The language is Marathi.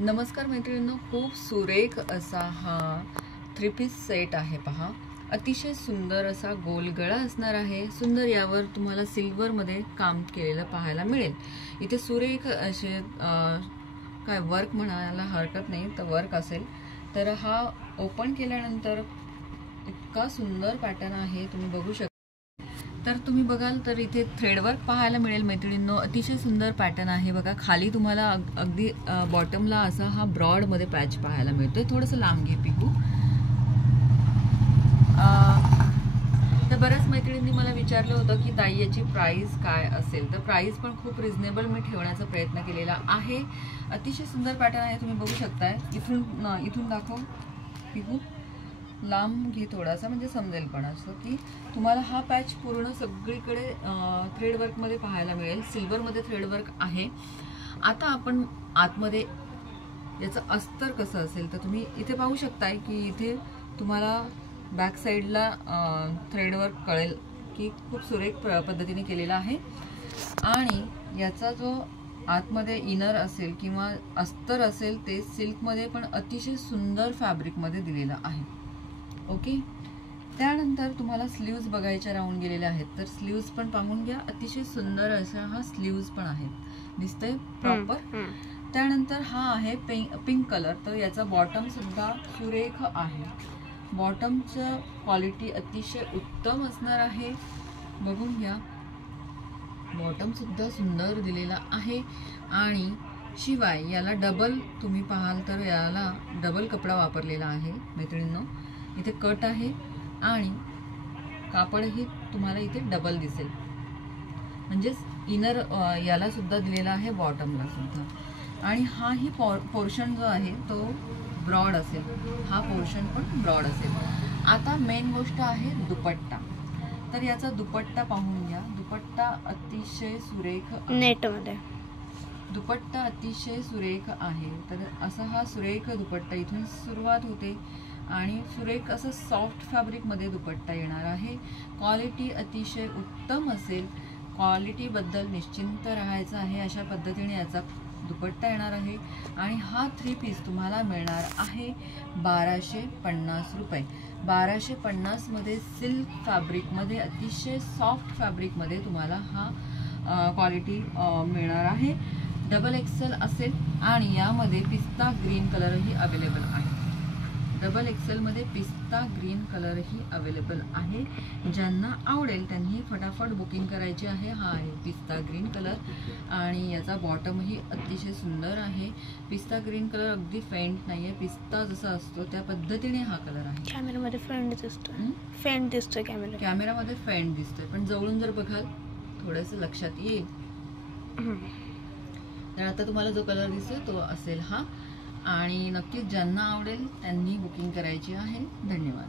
नमस्कार मैत्रिणींनो, खूप सुरेख असा हा 3 पीस सेट आहे पहा. अतिशय सुंदर असा गोलगळा असणार आहे. सुंदर यावर तुम्हाला सिल्वर मध्ये काम केलेलं पाहायला मिळेल. इथे सुरेख असे काय वर्क म्हणायला हरकत नाही, तर वर्क असेल तर हा ओपन केल्यानंतर इतका सुंदर पॅटर्न आहे, तुम्ही बघू शकता. तर तुम्ही बघाल तर इथे थ्रेडवर्क पाहायला मिळेल मैत्रिणींनो. अतिशय सुंदर पॅटर्न आहे बघा. खाली तुम्हाला अगदी बॉटमला असा हा ब्रॉड मध्ये पॅच पाहायला मिळतोय. थोडंसं लांब घे पिकू. तर बऱ्याच मैत्रिणींनी मला विचारलं होतं की ताई याची प्राइस काय असेल. तर प्राइस पण खूप रिझनेबल मी ठेवण्याचा प्रयत्न केलेला आहे. अतिशय सुंदर पॅटर्न आहे, तुम्ही बघू शकताय. इथून दाखव पिकू. लांब घे थोडासा, म्हणजे समजेल पण असं की तुम्हाला हा पॅच पूर्ण सगळीकडे थ्रेडवर्क मध्ये पाहायला मिळेल. सिल्वर मध्ये थ्रेडवर्क आहे. आता आपण आतमध्ये याचं अस्तर कसं असेल तर तुम्ही इथे पाहू शकताय की इथे तुम्हाला बॅक साईडला थ्रेडवर्क कळेल की खूप सुरेख पद्धतीने केलेला आहे. आणि याचा जो आतमध्ये इनर असेल किंवा अस्तर असेल ते सिल्क मध्ये पण अतिशय सुंदर फॅब्रिक मध्ये दिलेला आहे. ओके, त्यानंतर तुम्हाला स्लीव्ज बघायच्या राहून गेलेल्या आहेत, तर स्लीव्ज पण पाहून घ्या. अतिशय सुंदर अशा हा स्लीव्ज पण आहेत, दिसतंय प्रॉपर. त्यानंतर हा आहे पिंक कलर. तर याचा बॉटम सुद्धा सुरेख आहे. बॉटमचं क्वालिटी अतिशय उत्तम असणार आहे, बघून घ्या. बॉटम सुद्धा सुंदर दिलेला आहे. आणि शिवाय याला डबल तुम्ही पाहाल तर याला डबल कपडा वापरलेला आहे मैत्रिणींनो. इथे कट आहे आणि कापडही तुम्हाला इथे डबल दिसेल, म्हणजेच इनर याला सुद्धा दिलेला आहे, बॉटमला सुद्धा. आणि हा ही पोर्शन जो आहे तो ब्रॉड असेल. हा पोर्शन पण ब्रॉड असेल. आता मेन गोष्ट आहे दुपट्टा. तर याचा दुपट्टा पाहून घ्या. दुपट्टा अतिशय सुरेख नेटमध्ये दुपट्टा अतिशय सुरेख आहे. तर असा हा सुरेख दुपट्टा इथून सुरुवात होते आणि सुरेख असं सॉफ्ट फॅब्रिक मध्ये दुपट्टा येणार आहे. क्वालिटी अतिशय उत्तम असेल. क्वालिटी बद्दल निश्चिंत राहायचं आहे. अशा पद्धतीने याचा दुपट्टा येणार आहे. आणि हा 3 पीस तुम्हाला मिळणार आहे 1250 रुपये. 1250 मध्ये सिल्क फॅब्रिक मध्ये अतिशय सॉफ्ट फॅब्रिक मध्ये तुम्हाला हा क्वालिटी मिळणार आहे. डबल एक्सेल असेल आणि यामध्ये पिस्ता ग्रीन कलरही अवेलेबल आहे. डबल एक्सेल मध्ये पिस्ता ग्रीन कलरही अवेलेबल आहे. ज्यांना आवडेल त्यांनी फटाफट बुकिंग करायची आहे. हा आहे पिस्ता ग्रीन कलर आणि याचा बॉटमही अतिशय सुंदर आहे. पिस्ता ग्रीन कलर अगदी फेंट नाहीये, पिस्ता जसा असतो त्या पद्धतीने हा कलर आहे. कॅमेरामध्ये फेंट दिसतोय. फेंट दिसतोय कॅमेरामध्ये फेंट दिसतोय, पण जवळून जर बघाल थोडंसं लक्षात येईल. तर आता तुम्हाला जो कलर दिसतोय तो असेल हा. आणि नक्कीच ज्यांना आवडेल त्यांनी बुकिंग करायची आहे. धन्यवाद.